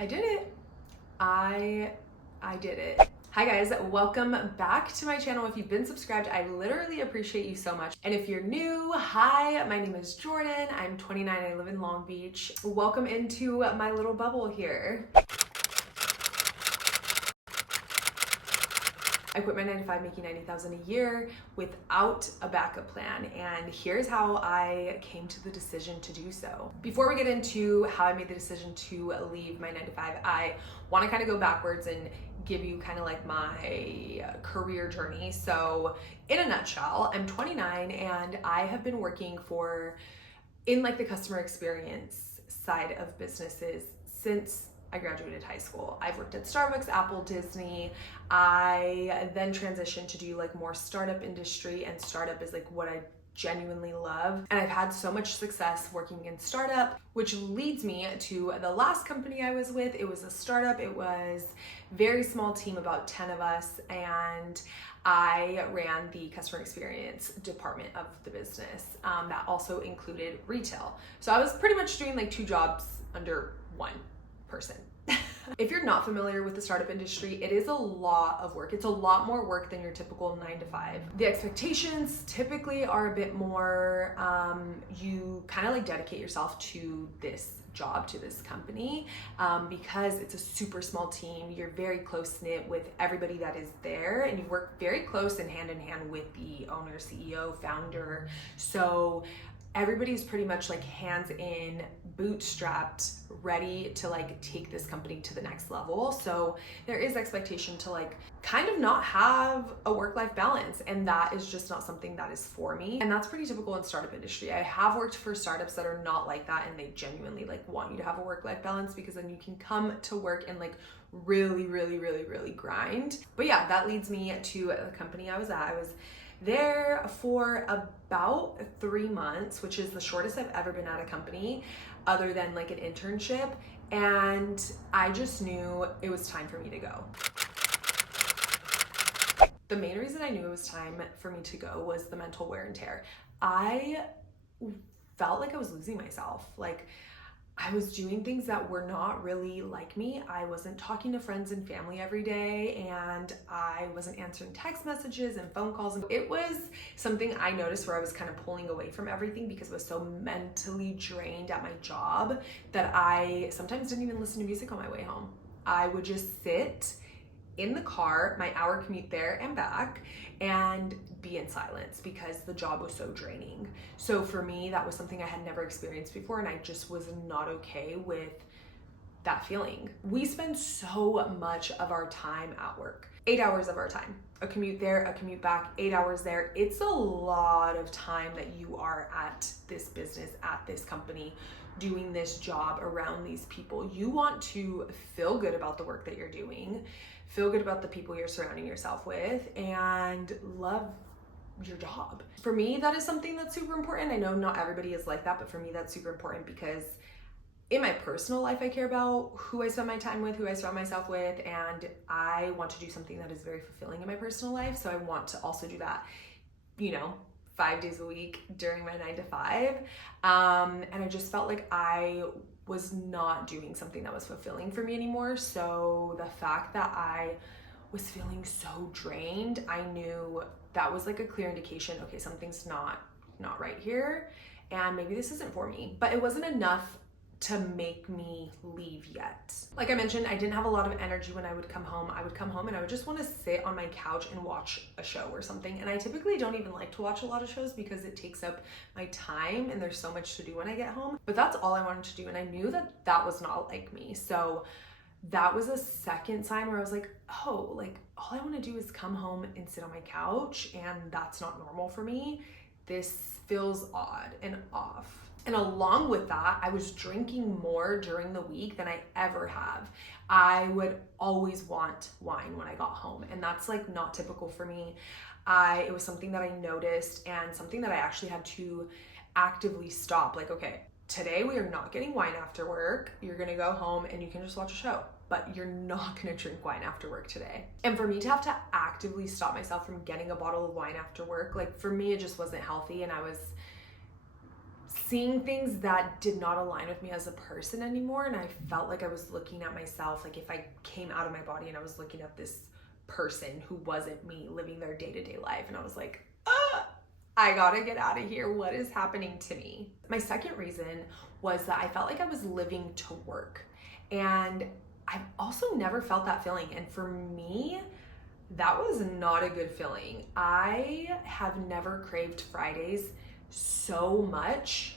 I did it. I did it. Hi guys, welcome back to my channel. If you've been subscribed, I literally appreciate you so much. And if you're new, hi, my name is Jordyn. I'm 29, I live in Long Beach. Welcome into my little bubble here. I quit my 9-to-5 making $90,000 a year without a backup plan, and here's how I came to the decision to do so. Before we get into how I made the decision to leave my 9-to-5, I want to kind of go backwards and give you kind of like my career journey. So in a nutshell, I'm 29 and I have been working in like the customer experience side of businesses since I graduated high school. I've worked at Starbucks, Apple, Disney. I then transitioned to do like more startup industry, and startup is like what I genuinely love. And I've had so much success working in startup, which leads me to the last company I was with. It was a startup. It was a very small team, about 10 of us, and I ran the customer experience department of the business. That also included retail. So I was pretty much doing like 2 jobs under one person. If you're not familiar with the startup industry, it is a lot of work. It's a lot more work than your typical 9-to-5. The expectations typically are a bit more, you kind of like dedicate yourself to this job, to this company, because it's a super small team. You're very close knit with everybody that is there, and you work very close and hand in hand with the owner, CEO, founder. So everybody's pretty much like hands in, bootstrapped, ready to like take this company to the next level. So there is expectation to like kind of not have a work-life balance, and that is just not something that is for me. And that's pretty typical in startup industry. I have worked for startups that are not like that, and they genuinely like want you to have a work-life balance, because then you can come to work and like really grind. But yeah, that leads me to the company I was at. I was there for about 3 months, which is the shortest I've ever been at a company other than like an internship. And I just knew it was time for me to go. The main reason I knew it was time for me to go was the mental wear and tear. I felt like I was losing myself. Like, I was doing things that were not really like me. I wasn't talking to friends and family every day, and I wasn't answering text messages and phone calls. And it was something I noticed where I was kind of pulling away from everything because I was so mentally drained at my job that I sometimes didn't even listen to music on my way home. I would just sit in the car, my hour commute there and back, and be in silence because the job was so draining. So for me, that was something I had never experienced before, and I just was not okay with that feeling. We spend so much of our time at work. 8 hours of our time. A commute there, a commute back, 8 hours there. It's a lot of time that you are at this business, at this company, doing this job around these people. You want to feel good about the work that you're doing, feel good about the people you're surrounding yourself with, and love your job. For me, that is something that's super important. I know not everybody is like that, but for me, that's super important because in my personal life, I care about who I spend my time with, who I surround myself with, and I want to do something that is very fulfilling in my personal life. So I want to also do that, 5 days a week during my 9-to-5. And I just felt like I was not doing something that was fulfilling for me anymore. So the fact that I was feeling so drained, I knew that was like a clear indication, okay, something's not right here, and maybe this isn't for me. But it wasn't enough to make me leave yet. Like I mentioned, I didn't have a lot of energy when I would come home. I would come home and I would just want to sit on my couch and watch a show or something. And I typically don't even like to watch a lot of shows because it takes up my time and there's so much to do when I get home. But that's all I wanted to do, and I knew that that was not like me. So that was a second sign where I was like, oh, like all I want to do is come home and sit on my couch, and that's not normal for me. This feels odd and off. And along with that, I was drinking more during the week than I ever have. I would always want wine when I got home, and that's like not typical for me. It was something that I noticed and something that I actually had to actively stop. Like, okay, today we are not getting wine after work. You're gonna go home and you can just watch a show, but you're not gonna drink wine after work today. And for me to have to actively stop myself from getting a bottle of wine after work, like for me, it just wasn't healthy, and I was seeing things that did not align with me as a person anymore. And I felt like I was looking at myself, like if I came out of my body and I was looking at this person who wasn't me living their day-to-day life, and I was like, I gotta get out of here. What is happening to me? My second reason was that I felt like I was living to work. And I've also never felt that feeling. And for me, that was not a good feeling. I have never craved Fridays so much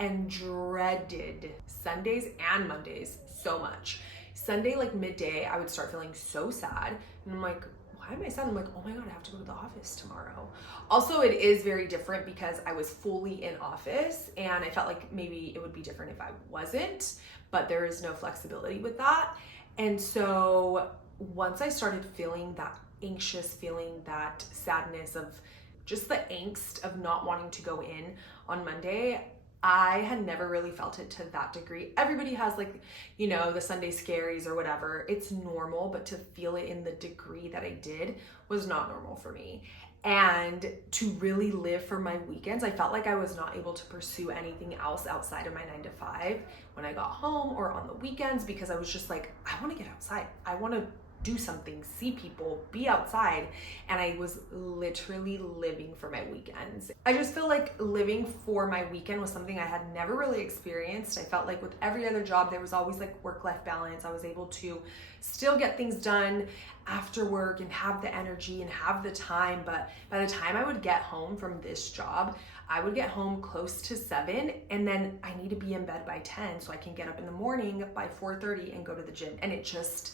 and dreaded Sundays and Mondays so much. Sunday, like midday, I would start feeling so sad. And I'm like, why am I sad? I'm like, oh my God, I have to go to the office tomorrow. Also, it is very different because I was fully in office, and I felt like maybe it would be different if I wasn't, but there is no flexibility with that. And so once I started feeling that anxious feeling, that sadness of just the angst of not wanting to go in on Monday, I had never really felt it to that degree. Everybody has like, you know, the Sunday scaries or whatever. It's normal, but to feel it in the degree that I did was not normal for me. And to really live for my weekends, I felt like I was not able to pursue anything else outside of my 9 to 5 when I got home or on the weekends, because I was just like, I want to get outside. I want to do something, see people, be outside. And I was literally living for my weekends. I just feel like living for my weekend was something I had never really experienced. I felt like with every other job, there was always like work-life balance. I was able to still get things done after work and have the energy and have the time. But by the time I would get home from this job, I would get home close to 7, and then I need to be in bed by 10 so I can get up in the morning by 4:30 and go to the gym. And it just,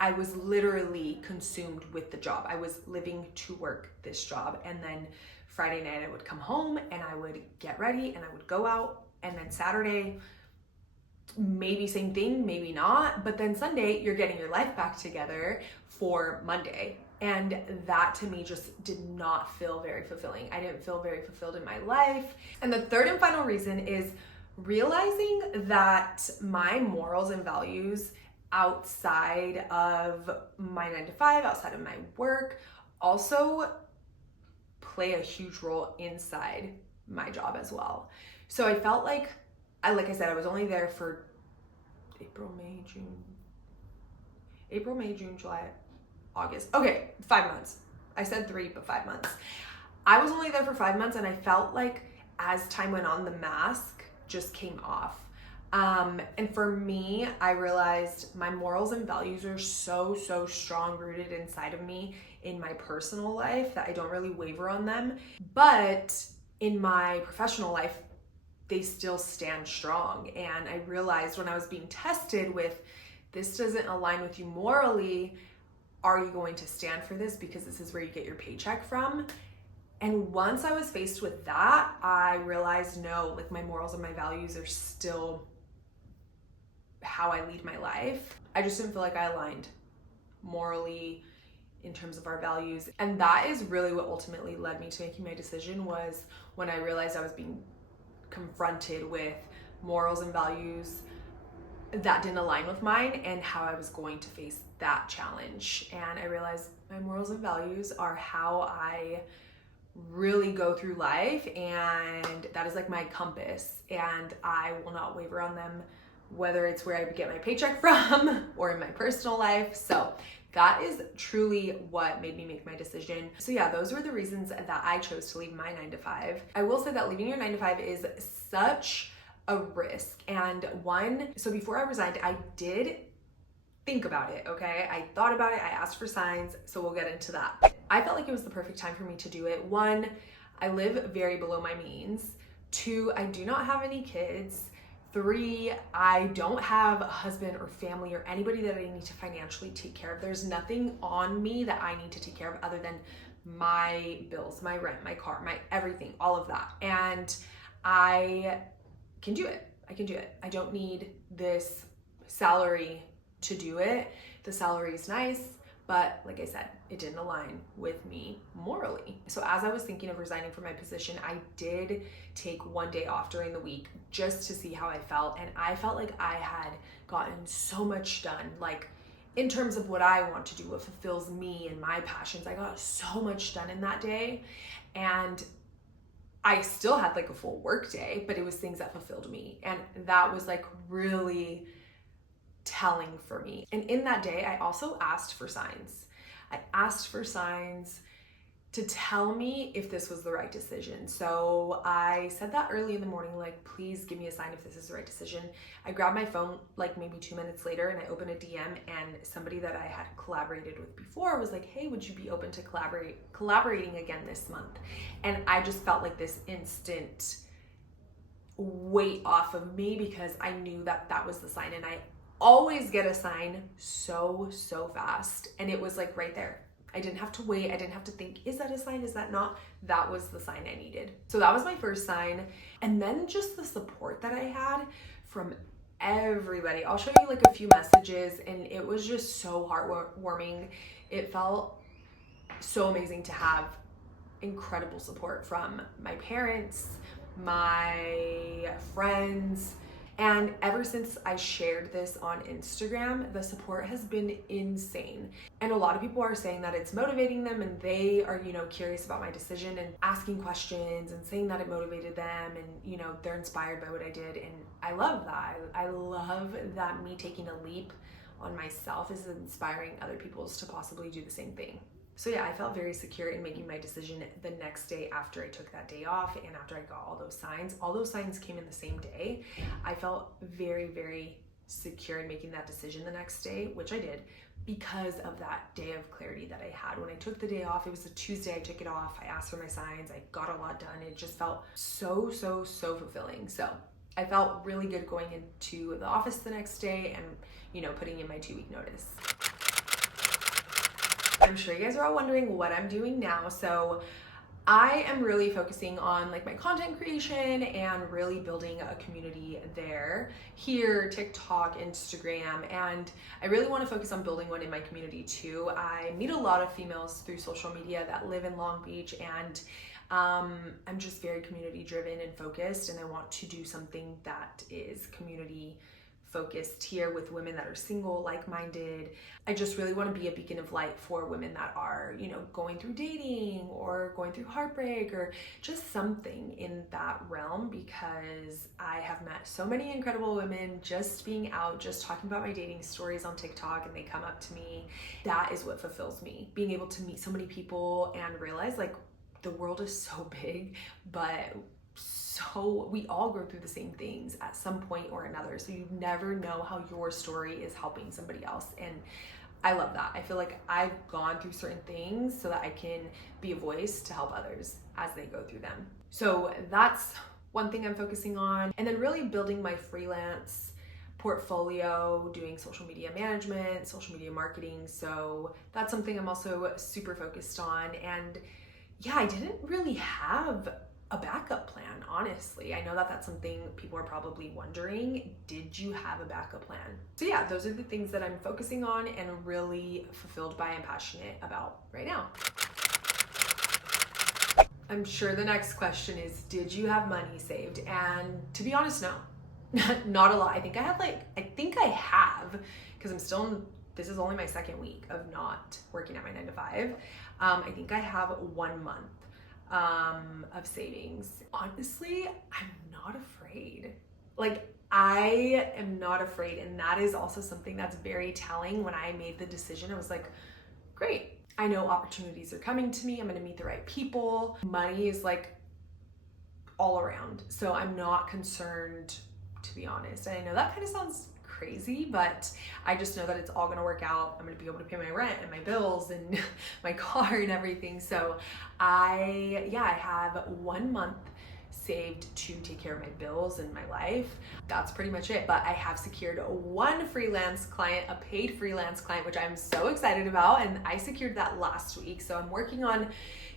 I was literally consumed with the job. I was living to work this job. And then Friday night I would come home and I would get ready and I would go out. And then Saturday, maybe same thing, maybe not. But then Sunday, you're getting your life back together for Monday. And that to me just did not feel very fulfilling. I didn't feel very fulfilled in my life. And the third and final reason is realizing that my morals and values outside of my 9 to 5, outside of my work, also play a huge role inside my job as well. So I felt like I said, I was only there for April, May, June, July, August. Okay, 5 months. I said 3, but 5 months. I was only there for 5 months, and I felt like as time went on, the mask just came off. And for me, I realized my morals and values are so strong rooted inside of me in my personal life that I don't really waver on them. But in my professional life, they still stand strong. And I realized when I was being tested with, this doesn't align with you morally, are you going to stand for this because this is where you get your paycheck from? And once I was faced with that, I realized no, like my morals and my values are still how I lead my life. I just didn't feel like I aligned morally in terms of our values. And that is really what ultimately led me to making my decision, was when I realized I was being confronted with morals and values that didn't align with mine and how I was going to face that challenge. And I realized my morals and values are how I really go through life, and that is like my compass, and I will not waver on them, whether it's where I get my paycheck from or in my personal life. So that is truly what made me make my decision. So yeah, those were the reasons that I chose to leave my 9 to 5. I will say that leaving your 9 to 5 is such a risk. And so before I resigned, I did think about it, okay? I thought about it, I asked for signs, so we'll get into that. I felt like it was the perfect time for me to do it. 1, I live very below my means. 2, I do not have any kids. 3, I don't have a husband or family or anybody that I need to financially take care of. There's nothing on me that I need to take care of other than my bills, my rent, my car, my everything, all of that. And I can do it. I can do it. I don't need this salary to do it. The salary is nice, but like I said, it didn't align with me morally. So as I was thinking of resigning from my position, I did take 1 day off during the week just to see how I felt. And I felt like I had gotten so much done, like in terms of what I want to do, what fulfills me and my passions. I got so much done in that day. And I still had like a full work day, but it was things that fulfilled me. And that was like really telling for me. And in that day, I also asked for signs. I asked for signs to tell me if this was the right decision. So I said that early in the morning, like, please give me a sign if this is the right decision. I grabbed my phone like maybe 2 minutes later and I opened a DM, and somebody that I had collaborated with before was like, hey, would you be open to collaborating again this month? And I just felt like this instant weight off of me, because I knew that that was the sign. And I always get a sign so fast, and it was like right there. I didn't have to wait. I didn't have to think, is that a sign? Is that not? That was the sign I needed. So that was my first sign. And then just the support that I had from everybody. I'll show you like a few messages, and it was just so heartwarming. It felt so amazing to have incredible support from my parents, my friends. And ever since I shared this on Instagram, the support has been insane. And a lot of people are saying that it's motivating them, and they are, curious about my decision and asking questions and saying that it motivated them, and, they're inspired by what I did. And I love that. I love that me taking a leap on myself is inspiring other people to possibly do the same thing. So yeah, I felt very secure in making my decision the next day after I took that day off, and after I got all those signs. All those signs came in the same day. I felt very secure in making that decision the next day, which I did, because of that day of clarity that I had. When I took the day off, it was a Tuesday, I took it off, I asked for my signs, I got a lot done. It just felt so fulfilling. So I felt really good going into the office the next day and, putting in my 2-week notice. I'm sure you guys are all wondering what I'm doing now. So I am really focusing on like my content creation and really building a community there, here, TikTok, Instagram, and I really want to focus on building one in my community too. I meet a lot of females through social media that live in Long Beach, and I'm just very community driven and focused, and I want to do something that is community focused here with women that are single, like-minded. I just really want to be a beacon of light for women that are, going through dating or going through heartbreak or just something in that realm, because I have met so many incredible women just being out, just talking about my dating stories on TikTok, and they come up to me. That is what fulfills me. Being able to meet so many people and realize like the world is so big, but so we all go through the same things at some point or another. So you never know how your story is helping somebody else. And I love that. I feel like I've gone through certain things so that I can be a voice to help others as they go through them. So that's one thing I'm focusing on. And then really building my freelance portfolio, doing social media management, social media marketing. So that's something I'm also super focused on. And yeah, I didn't really have a backup plan, honestly. I know that that's something people are probably wondering. Did you have a backup plan? So yeah, those are the things that I'm focusing on and really fulfilled by and passionate about right now. I'm sure the next question is, did you have money saved? And to be honest, no. Not a lot. I think I have, because this is only my second week of not working at my 9 to 5. I think I have 1 month of savings. Honestly, I'm not afraid. Like, I am not afraid. And that is also something that's very telling. When I made the decision, I was like, great. I know opportunities are coming to me. I'm going to meet the right people. Money is like all around. So I'm not concerned, to be honest. And I know that kind of sounds crazy, but I just know that it's all gonna work out. I'm gonna be able to pay my rent and my bills and my car and everything. So I have 1 month saved to take care of my bills and my life. That's pretty much it. But I have secured one freelance client, a paid freelance client, which I'm so excited about. And I secured that last week. So I'm working on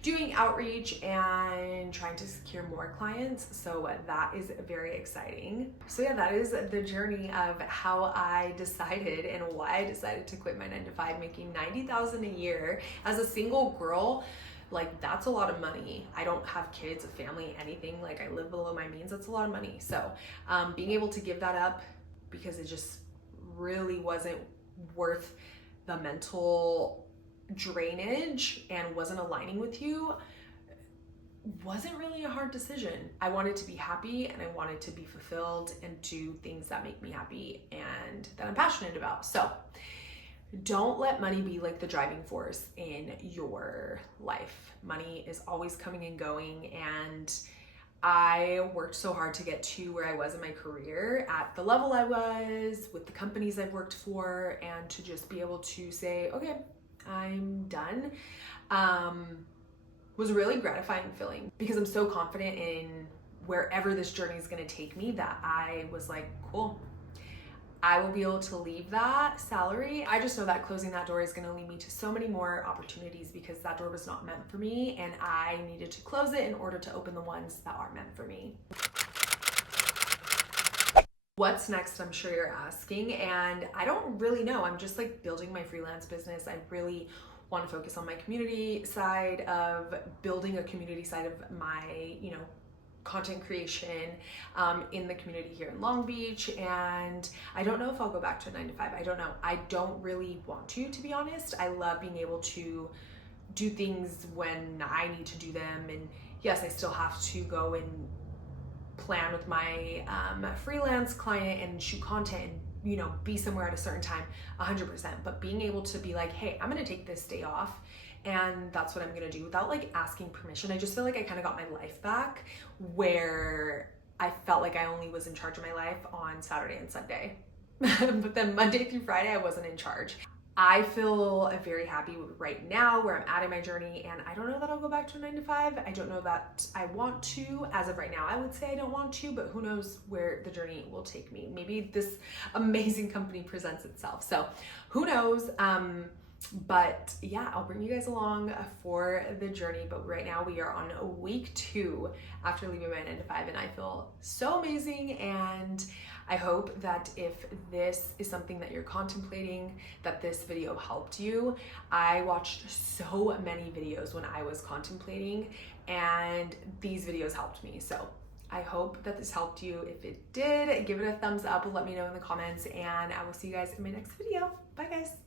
doing outreach and trying to secure more clients. So that is very exciting. So yeah, that is the journey of how I decided and why I decided to quit my 9 to 5, making $90,000 a year as a single girl. Like, that's a lot of money. I don't have kids, a family, anything. Like, I live below my means. That's a lot of money. So being able to give that up because it just really wasn't worth the mental drainage and wasn't aligning with you wasn't really a hard decision. I wanted to be happy and I wanted to be fulfilled and do things that make me happy and that I'm passionate about. So don't let money be like the driving force in your life. Money is always coming and going, and I worked so hard to get to where I was in my career at the level I was with the companies I've worked for, and to just be able to say, okay, I'm done, was really gratifying feeling, because I'm so confident in wherever this journey is going to take me that I was like, cool, I will be able to leave that salary. I just know that closing that door is going to lead me to so many more opportunities, because that door was not meant for me and I needed to close it in order to open the ones that are meant for me. What's next? I'm sure you're asking, and I don't really know. I'm just like building my freelance business. I really want to focus on my community side of building a community side of my, content creation in the community here in Long Beach. And I don't know if I'll go back to a 9 to 5. I don't know. I don't really want to be honest. I love being able to do things when I need to do them. And yes, I still have to go and plan with my freelance client and shoot content and be somewhere at a certain time, 100%. But being able to be like, hey, I'm gonna take this day off and that's what I'm gonna do without like asking permission. I just feel like I kind of got my life back, where I felt like I only was in charge of my life on Saturday and Sunday. But then Monday through Friday, I wasn't in charge. I feel very happy right now where I'm at in my journey, and I don't know that I'll go back to a 9 to 5. I don't know that I want to. As of right now, I would say I don't want to, but who knows where the journey will take me. Maybe this amazing company presents itself. So who knows? But yeah, I'll bring you guys along for the journey. But right now we are on week 2 after leaving my 9 to 5, and I feel so amazing. And I hope that if this is something that you're contemplating, that this video helped you. I watched so many videos when I was contemplating, and these videos helped me. So I hope that this helped you. If it did, give it a thumbs up. Let me know in the comments, and I will see you guys in my next video. Bye guys.